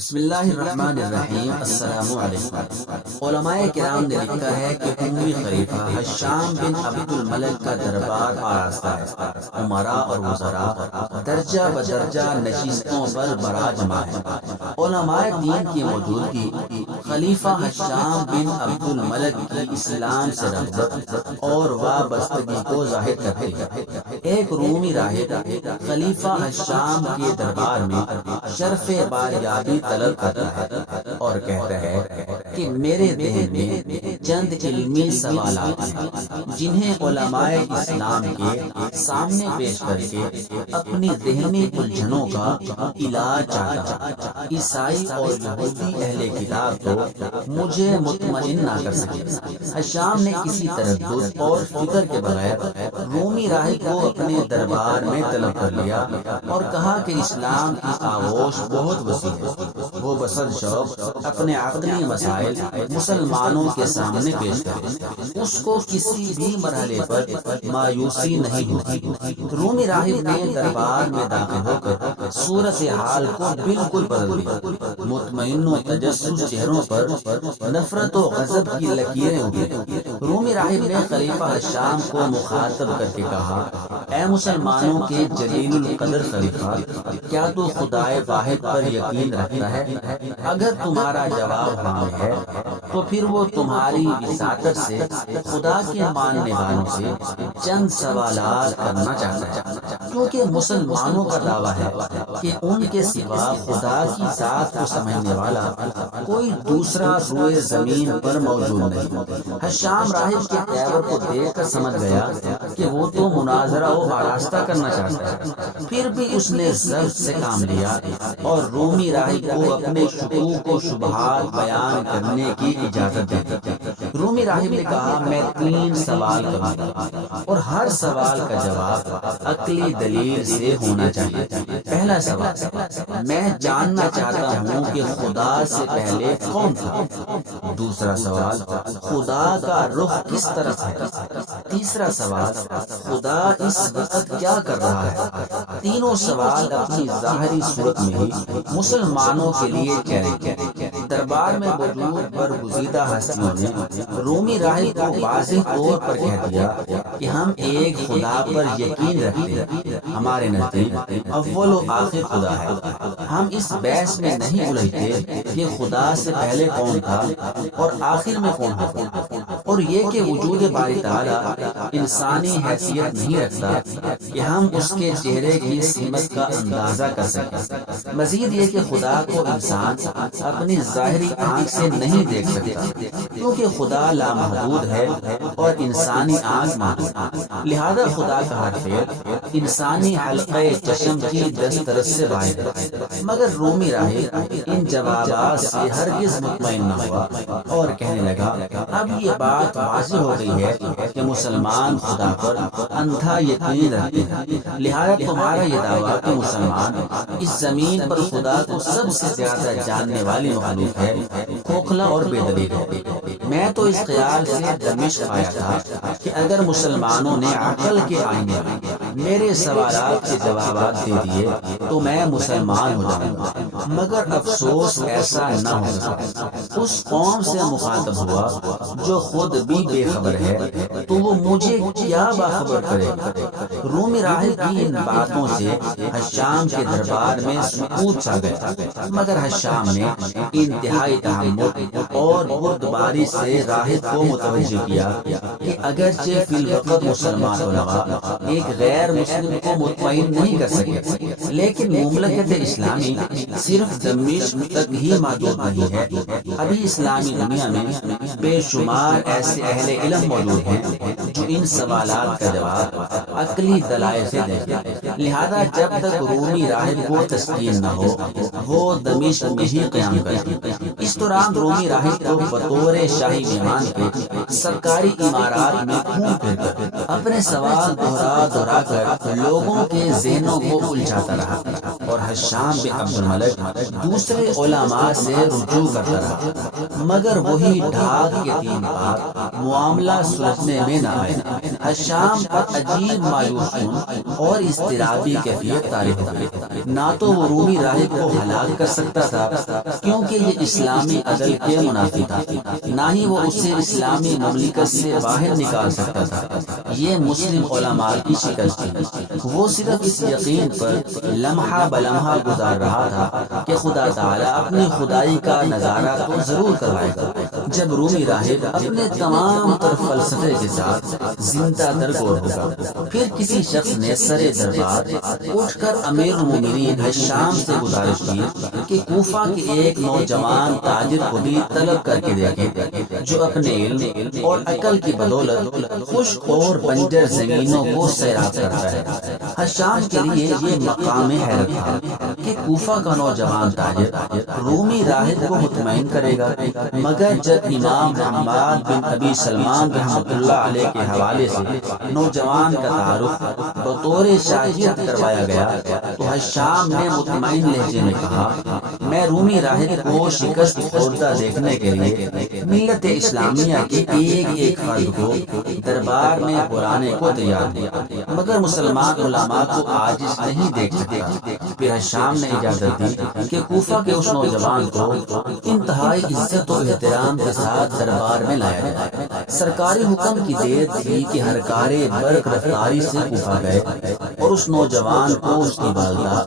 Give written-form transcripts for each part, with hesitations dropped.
بسم اللہ الرحمن الرحیم۔ السلام علیکم۔ علماء کرام نے لکھا ہے کہ اموی خلیفہ حشام بن عبد الملک کا دربار آراستہ ہے۔ امراء اور وزراء درجہ بدرجہ نشستوں پر براجمع ہے۔ علماء دین کی موجودگی خلیفہ حشام بن عبد الملک کی اسلام سے رغبت اور وابستگی کو ظاہر کرتی ہے۔ ایک رومی راہب خلیفہ حشام کے دربار میں شرف باریابی طلب کرتا ہے اور کہتا ہے کہ میرے ذہن میں چند علمی سوالات ہیں جنہیں علماء اسلام کے سامنے پیش کر کے اپنی ذہنی الجھنوں کا علاج چاہتا ہوں۔ عیسائی اور یہودی اہل کتاب تو مجھے مطمئن نہ کر سکے۔ حشام نے کسی تردد اور فکر کے بغیر رومی راہب کو اپنے دربار میں طلب کر لیا اور کہا کہ اسلام کی آغوش بہت وسیع ہے۔ وہ بسد شوق اپنے عقلی مسائل مسلمانوں کے سامنے پیش کرے۔ اس کو کسی بھی مرحلے پر مایوسی نہیں ہوتی۔ رومی راہب نے دربار میں داخل ہو کر صورتحال کو بالکل بدل دیا۔ مطمئن و تجسس چہروں پر نفرت و غضب کی لکیریں اگلی۔ رومی راہب نے خلیفہ حشام کو مخاطب کر کے کہا، اے مسلمانوں کے جلیل القدر خلیفہ، کیا تو خدائے واحد پر یقین رکھتا ہے؟ اگر تمہارا جواب ہاں ہے تو پھر وہ تمہاری وساطت سے خدا کے ماننے والوں سے چند سوالات کرنا چاہتا ہے، کیونکہ مسلمانوں کا دعویٰ ہے کہ ان کے سوا خدا کی ذات کو سمجھنے والا کوئی دوسرا روئے زمین پر موجود نہیں۔ حشام راہب کے تیور کو دیکھ کر سمجھ گیا کہ وہ تو مناظرہ و آراستہ کرنا چاہتا ہے، پھر بھی اس نے ضبط سے کام لیا اور رومی راہب کو اپنے شکوک و شبہات بیان کرنے کی اجازت دی۔ رومی راہب نے کہا، میں 3 سوال کروں گا اور ہر سوال کا جواب عقلی دلیل سے ہونا چاہیے۔ پہلا سوال، میں جاننا چاہتا ہوں کہ خدا سے پہلے کون تھا؟ دوسرا سوال، خدا کا رخ کس طرف ہے؟ تیسرا سوال، خدا اس وقت کیا کر رہا ہے؟ تینوں سوال اپنی ظاہری صورت میں ہی مسلمانوں کے لیے چیلنج۔ دربار میں موجود برگزیدہ ہستیوں نے رومی راہب کو واضح طور پر کہہ دیا کہ ہم ایک خدا پر یقین رکھتے ہیں، ہمارے نزدیک اول و آخر خدا ہے۔ ہم اس بحث میں نہیں الجھتے کہ خدا سے پہلے کون تھا اور آخر میں کون ہوگا، اور یہ کہ وجود باری تعالیٰ انسانی حیثیت نہیں رکھتا کہ ہم اس کے چہرے کی سمت کا اندازہ کر سکیں۔ مزید یہ کہ خدا کو انسان اپنی ظاہری آنکھ سے نہیں دیکھ سکتا، کیونکہ خدا لامحدود ہے اور انسانی آنکھ محدود، لہذا خدا کا ہر فعل انسانی حلقہ چشم کی دسترس سے باہر ہے۔ مگر رومی راہب ان جوابات سے ہرگز مطمئن نہ ہوا اور کہنے لگا، اب یہ بات واضح ہو گئی ہے کہ مسلمان خدا پر اندھا یقین رکھتے ہیں، لہذا تمہارا یہ دعویٰ کہ مسلمان اس زمین پر خدا کو سب سے زیادہ جاننے والی مخلوق ہے کھوکھلا اور بے دلیل ہے۔ میں تو اس خیال سے دمشق آیا تھا کہ اگر مسلمانوں نے عقل کے آئینے میں میرے سوالات کے جوابات دے دیے تو میں مسلمان ہو جاؤں گا، مگر افسوس ایسا نہ ہو سکا۔ اس قوم سے مخاطب ہوا جو خود بھی بے خبر ہے، تو وہ مجھے کیا باخبر کرے گا؟ رومی راہب کی ان باتوں سے حشام کے دربار میں سکوت چھا گیا، مگر حشام نے انتہائی تحمل اور بردباری سے راہب کو متوجہ کیا کہ اگرچہ فی الوقت مسلمان علماء ایک غیر مسلم کو مطمئن نہیں کر سکے، لیکن مملکت اسلامی صرف دمشق تک ہی محدود نہیں ہے۔ ابھی اسلامی دنیا میں بے شمار ایسے اہل علم موجود ہیں جو ان سوالات کا جواب عقلی دلائل سے دیں، لہذا جب تک رومی راہب کو تسلیم نہ ہو وہ دمشق میں ہی قیام کرے۔ اس دوران رومی راہب کو بطور شاہی مہمان کے سرکاری عمارات میں گھوم پھر کر اپنے سوال دہرا دہرا کر لوگوں کے ذہنوں کو الجھاتا رہا اور حشام بن عبد الملک دوسرے علماء سے رجوع کرتا رہا، مگر وہی ڈھاک کے 3 بات معاملہ سلجھنے میں نہ آئے۔ حشام پر عجیب مایوسون اور اضطرابی کیفیت طاری ہو گئی۔ نہ تو وہ رومی راہب کو ہلاک کر سکتا تھا کیونکہ یہ اسلامی عدل کے منافی تھا، نہ ہی وہ اسے اسلامی مملکت سے باہر نکال سکتا تھا۔ یہ مسلم علماء کی شکست تھی۔ وہ صرف اس یقین پر لمحہ بلمحہ گزار رہا تھا کہ خدا تعالیٰ اپنی خدائی کا نظارہ تو ضرور کروائے گا۔ جب رومی راہب اپنے تمام تر فلسفے کے ساتھ زندہ درگور ہوگا، پھر کسی شخص نے سر دربار اٹھ کر امیر المومنین حشام سے گزارش کی کہ کوفہ کے ایک نوجوان تاجر کو بھی طلب کر کے دیکھیں جو اپنے علم اور عقل کی بدولت خشک اور بنجر زمینوں کو سیراب کرتا ہے۔ حشام کے لیے یہ مقام حیرت تھا کہ کوفہ کا نوجوان تاجر رومی راہب کو مطمئن کرے گا، مگر جب امام محمد بن ابی سلمان رحمۃ اللہ علیہ کے حوالے سے نوجوان کا تعارف بطور شاگرد کروایا گیا تو حشام نے مطمئن لہجے میں کہا، میں رومی راہب کو شکست خوردہ دیکھنے کے لیے ملت اسلامیہ کے ایک فرد کو دربار میں بلانے کو تیار ہوں، مگر مسلمان علماء کو عاجز نہیں دیکھ سکتا۔ پھر حشام نے اجازت دی کہ کوفہ کے اس نوجوان کو انتہائی عزت و احترام کے ساتھ دربار میں لایا جائے۔ سرکاری حکم کی دیر تھی کہ ہر کارے برق رفتاری سے کوفہ گئے اور اس نوجوان کو اس کی والدہ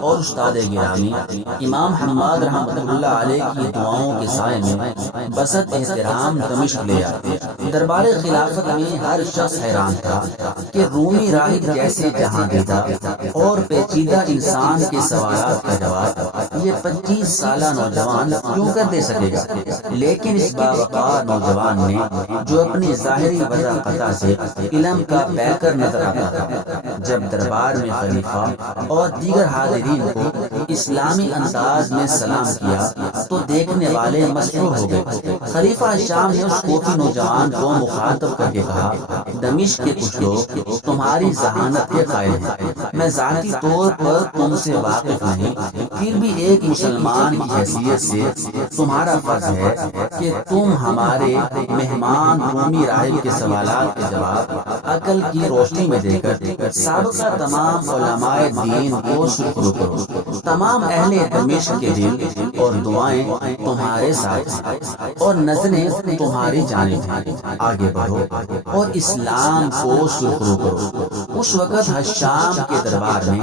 اور استاد گرامی امام حماد رحمۃ اللہ علیہ کی دعاؤں کے سائے میں بسط احترام دمشق لے آتے۔ دربار خلافت میں ہر شخص حیران تھا کہ رومی راہب جیسے جہاں دیدہ اور پیچیدہ انسان کے سوالات کا جواب یہ 25 سالہ نوجوان کیوں کر دے سکے گا، لیکن اس باوقار نوجوان نے جو اپنی ظاہری وضاحت سے علم کا پیکر نظر آتا تھا، جب دربار میں خلیفہ اور دیگر حاضرین کو اسلامی انداز میں سلام کیا تو دیکھنے والے مسرور ہو گئے۔ خلیفہ شام نے اس کوفی نوجوان کو مخاطب کر کے کہا، دمشق کے کچھ لوگ تمہاری ذہانت کے قائل ہیں، میں ذاتی طور پر تم سے واقف نہیں، پھر بھی ایک مسلمان کی حیثیت سے تمہارا فرض ہے کہ تم ہمارے مہمان رومی راہب کے سوالات کے جواب عقل کی روشنی میں دے کر سابقہ تمام علماء دین کو سرخرو کرو۔ تمام اہل دمشق کے دل اور دعائیں تمہارے ساتھ اور نظریں تمہاری جانب ہیں، آگے بڑھو اور اسلام کو سرخرو کرو۔ اس وقت حشام کے دربار میں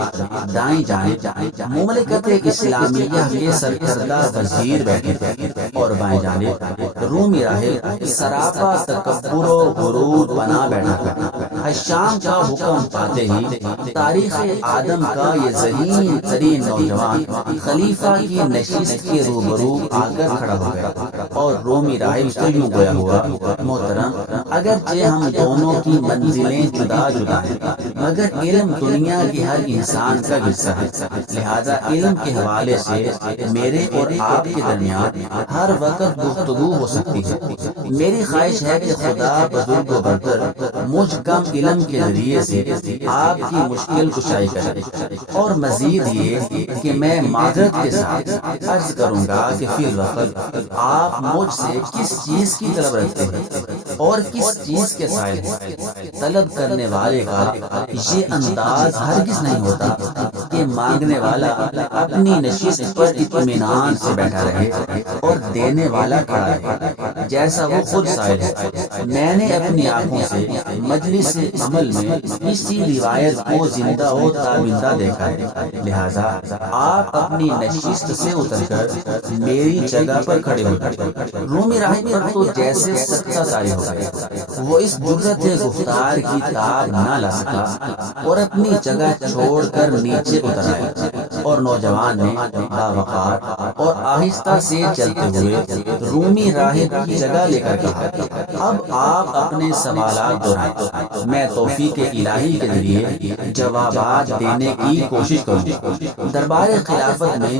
دائیں جانب مملکت اسلامیہ کے سرکردہ وزیر بیٹھے تھے اور بائیں جانب رومی راہب سراپا تکبر و غرور بنا بیٹھا تھا۔ حشام کا حکم پاتے ہی تاریخ آدم کا یہ ذہین ترین نوجوان خلیفہ کی نشست کے روبرو آ کر کھڑا ہو گیا اور رومی راہب سے یوں گویا ہوا، محترم، اگرچہ ہم دونوں کی منزلیں جدا جدا ہیں، مگر علم دنیا کے ہر انسان کا حصہ ہے، لہذا علم کے حوالے سے میرے اور آپ کے درمیان ہر وقت گفتگو ہو سکتی ہے۔ میری خواہش ہے کہ خدا بزرگ و برتر مجھ کم علم کے ذریعے سے آپ کی مشکل کشائی کرے، اور مزید یہ کہ میں معذرت کے ساتھ عرض کروں گا کہ فی الوقت آپ مجھ سے کس چیز کی طلب رکھتے ہیں اور کس چیز کے سائل ہیں۔ طلب کرنے والے کا یہ انداز ہرگز نہیں ہوتا کہ مانگنے والا اپنی نشست پر اطمینان سے بیٹھا رہے اور دینے والا کھڑا رہے جیسا وہ خود سائل ہے۔ میں نے اپنی آنکھوں سے مجلس عمل میں اسی روایت کو زندہ و تابندہ دیکھا ہے، لہذا آپ اپنی نشست سے اتر کر میری جگہ پر کھڑے ہو گئے۔ رومی راہب پر تو جیسے سچا طاری ہو گیا، وہ اس جرأت گفتار کی تاب نہ لا سکا اور اپنی جگہ چھوڑ کر نیچے اتر آیا، اور نوجوان نے باوقار اور آہستہ سے چلتے ہوئے رومی راہب کی جگہ لے کر کہا، اب آپ اپنے سوالات دہرائیں، میں توفیق الہی کے ذریعے جوابات دینے کی کوشش کروں۔ دربار خلافت میں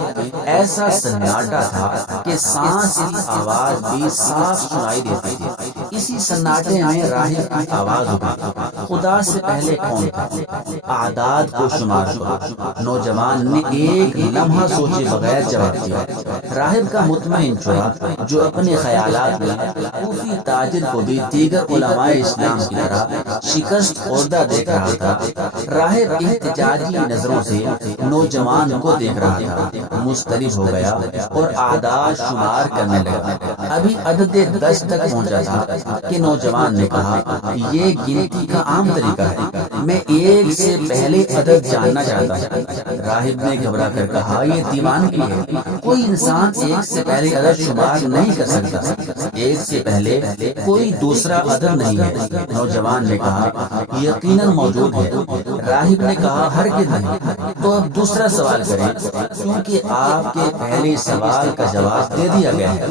ایسا سناٹا تھا کہ سانس کی آواز بھی صاف سنائی دیتی تھی۔ اسی سناٹے میں راہب کی آواز اٹھی، خدا سے پہلے کون اعداد کو شمار کرو۔ نوجوان نے ایک لمحہ سوچے بغیر جواب دیا۔ راہب کا مطمئن چہرہ جو اپنے خیالات میں کوفی تاجر کو بھی دیگر علماء اسلام کی طرح شکست خوردہ دیکھ رہا تھا، راہب احتجاجی نظروں سے نوجوان کو دیکھ رہا تھا، مضطرب ہو گیا اور اعداد شمار کرنے لگا۔ ابھی عدد 10 تک پہنچا تھا کہ نوجوان نے کہا، یہ گنتی کا عام طریقہ ہے، میں 1 سے پہلے عدد جاننا چاہتا ہوں۔ راہب نے گھبرا کر کہا، یہ دیوانگی ہے، کوئی انسان 1 سے پہلے عدد شمار نہیں کر سکتا، 1 سے پہلے کوئی دوسرا عدد نہیں ہے۔ نوجوان نے کہا، یقیناً موجود ہے۔ راہب نے کہا، ہرگز نہیں۔ تو اب دوسرا سوال کریں، کیونکہ آپ کے پہلے سوال کا جواب دے دیا گیا ہے۔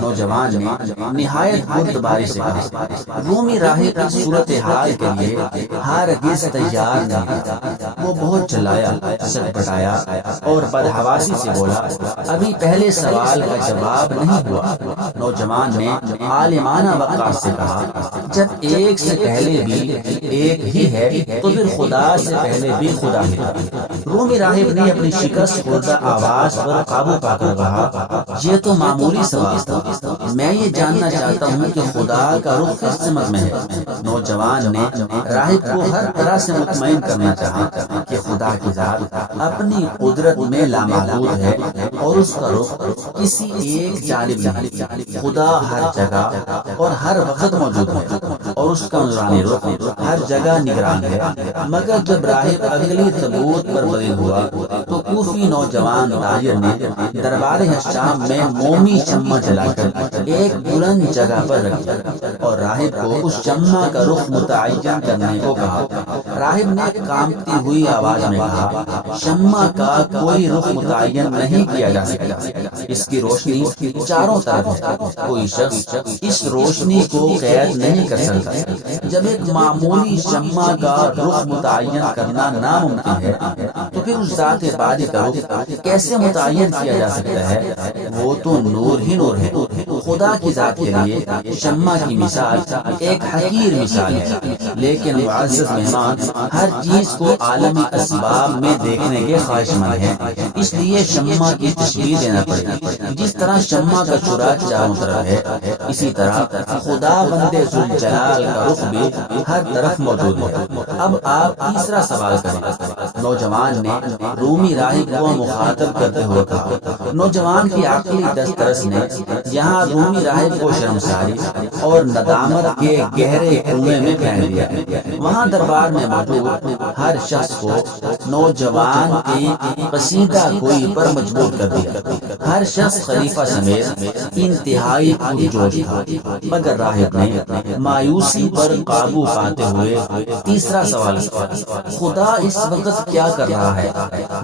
نوجوان نے نہایت بردباری سے کہا، رومی راہب کی صورتحال کے لیے ہرگز تیار نہیں تھا۔ وہ بہت چلایا، سٹپٹایا اور بدحواسی سے بولا، ابھی پہلے سوال کا جواب نہیں ہوا۔ نوجوان نے عالمانہ وقار سے کہا، جب 1 سے پہلے بھی 1 ہی ہے تو پھر خدا سے پہلے بھی خدا ہے۔ رومی راہب نے اپنی شکست خوردہ آواز پر قابو پا کر کہا، یہ تو معمولی سوال تھا، میں یہ جاننا چاہتا ہوں کہ خدا کا رخ کس سمت میں ہے۔ نوجوان نے راہب کو ہر طرح سے مطمئن کرنا چاہا کہ خدا کی ذات اپنی قدرت میں لامحدود ہے اور اس کا رخ کسی ایک جانب نہیں، خدا ہر جگہ اور ہر وقت موجود ہے اور اس کا نورانی رخ ہر جگہ نگران ہے۔ مگر جب راہب اگلی ثبوت پر بدل ہوا تو کوفی نوجوان تاجر نے دربار حشام میں مومی شمع جلا کر ایک بلند جگہ پر رکھا اور راہب کو اس شمع کا رخ متعین کرنے کو کہا۔ راہب نے کانپتی ہوئی آواز میں کہا، شمع کا کوئی رخ متعین نہیں کیا جا سکتا، اس کی روشنی چاروں طرف ہے، کوئی شخص اس روشنی کو قید نہیں کر سکتا۔ جب ایک معمولی شمع کا رخ متعین کرنا ناممکن ہے تو پھر اس ذات باری کا رخ کیسے متعین کیا جا سکتا ہے؟ وہ تو نور ہی نور ہے۔ خدا کی ذات کے لیے شمع کی مثال ایک حقیر مثال ہے، لیکن معزز مہمان ہر چیز کو عالمی اسباب میں دیکھنے کے خواہش مند ہیں، اس لیے شمع کی تشبیہ دینا پڑے گی۔ جس طرح شمع کا چراغ چاروں طرف ہے، اسی طرح خدا بند ذوالجلال کا رخ بھی ہر طرف موجود ہے۔ اب آپ تیسرا سوال کریں، نوجوان نے رومی راہب کو مخاطب کرتے ہوئے کہا۔ نوجوان کی عقلی دسترس نے یہاں رومی راہب کو شرمساری اور ندامت کے گہرے کنویں میں پھینک دیا۔ وہاں دربار میں موجود ہر شخص کو نوجوان کی قصیدہ گوئی پر مجبور کر دیا۔ ہر شخص خلیفہ سمیت انتہائی پرجوش تھا، مگر راہب نے مایوسی پر قابو پاتے ہوئے تیسرا سوال کیا، خدا اس وقت کیا کر رہا ہے؟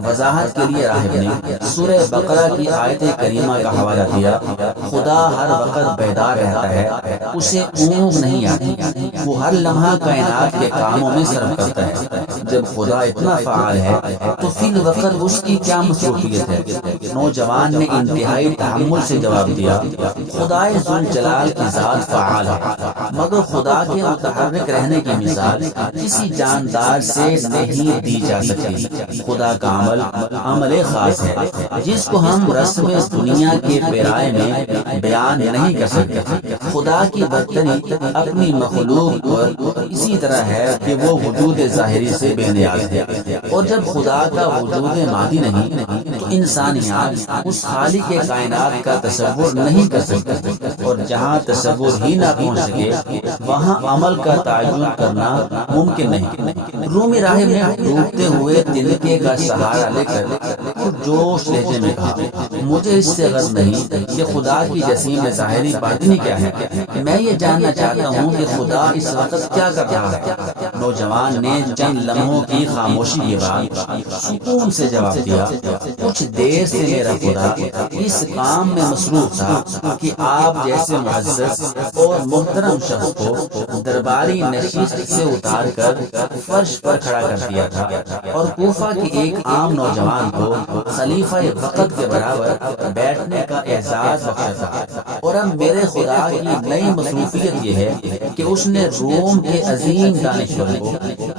وضاحت کے لیے راہب نے سورہ بقرہ کی آیت کریمہ کا حوالہ دیا، خدا ہر وقت بیدار رہتا ہے، اسے اونگ نہیں آتی، وہ ہر لمحہ کائنات کے کاموں میں صرف کرتا ہے۔ جب خدا اتنا فعال ہے تو فی الوقت اس کی کیا مصروفیت ہے؟ نوجوان نے انتہائی تحمل سے جواب دیا، خدائے ذوالجلال کی ذات فعال ہے، مگر خدا کے متحرک رہنے کی مثال کسی جاندار سے نہیں دی جا سکتی۔ خدا کا عمل خاص ہے جس کو ہم رسم دنیا کے پیرائے میں بیان نہیں کر سکتے۔ خدا کی برتری اپنی مخلوق پر اسی طرح ہے کہ وہ وجود ظاہری سے بے نیاز ہے، اور جب خدا کا وجود مادی نہیں تو انسانیات اس خالق کائنات کا تصور نہیں کر سکتے، اور جہاں تصور ہی نہ پہنچ سکے وہاں عمل کا تعین کرنا ممکن نہیں۔ رومی راہب نے ڈوبتے ہوئے تنکے کا سہارا لے کر جوش لہجے میں کہا، مجھے اس سے غرض نہیں کہ خدا کی جسیم ظاہری باطنی کیا ہے، میں یہ جاننا چاہتا ہوں کہ خدا اس وقت کیا کر رہا ہے۔ نوجوان نے چند لمحوں کی خاموشی کے بعد سکون سے جواب دیا، کچھ دیر سے میرا خدا اس کام میں مصروف تھا کہ آپ جیسے معزز اور محترم شخص کو درباری نشست سے اتار کر فرش پر کھڑا کر دیا تھا، اور کوفہ کے ایک عام نوجوان کو خلیفہ وقت کے برابر بیٹھنے کا اعزاز بخشا تھا۔ اور اب میرے خدا کی نئی مصروفیت یہ ہے کہ اس نے روم کے عظیم دانشور کو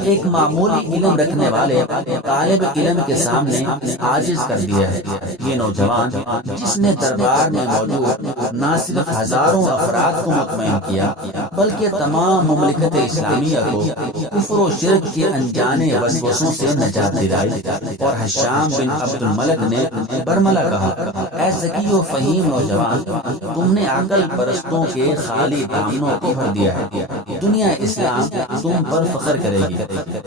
ایک معمولی علم رکھنے والے طالب علم کے سامنے عاجز کر دیا ہے۔ یہ نوجوان جس نے دربار میں موجود نہ صرف ہزاروں افراد کو مطمئن کیا بلکہ تمام مملکت اسلامیہ کو کفر و شرک کے انجانے وسوسوں سے نجات دلائی۔ اور حشام بن عبد الملک نے برملا کہا، اے ذکی و فہیم نوجوان، تم نے عقل پرستوں کے خالی دامنوں کو بھر دیا ہے، دنیا اسلام تم پر فخر کرے گی۔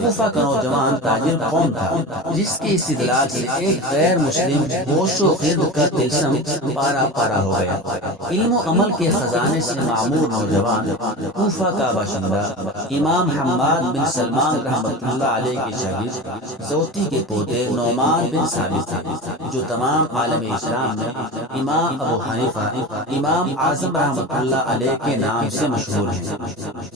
کوفہ کا نوجوان تاجر قوم تھا جس کے استدلال سے ایک غیر مسلم ہوش و خرد کا تلسم پارا پارا ہو گیا۔ علم و عمل کے خزانے سے معمور نوجوان کوفہ کا باشندہ امام حماد بن سلمان رحمۃ اللہ علیہ کے شاگرد زوتی کے پوتے نعمان بن ثابت تھے، جو تمام عالم اسلام میں امام ابو حنیفہ امام اعظم رحمۃ اللہ علیہ کے نام سے مشہور ہیں۔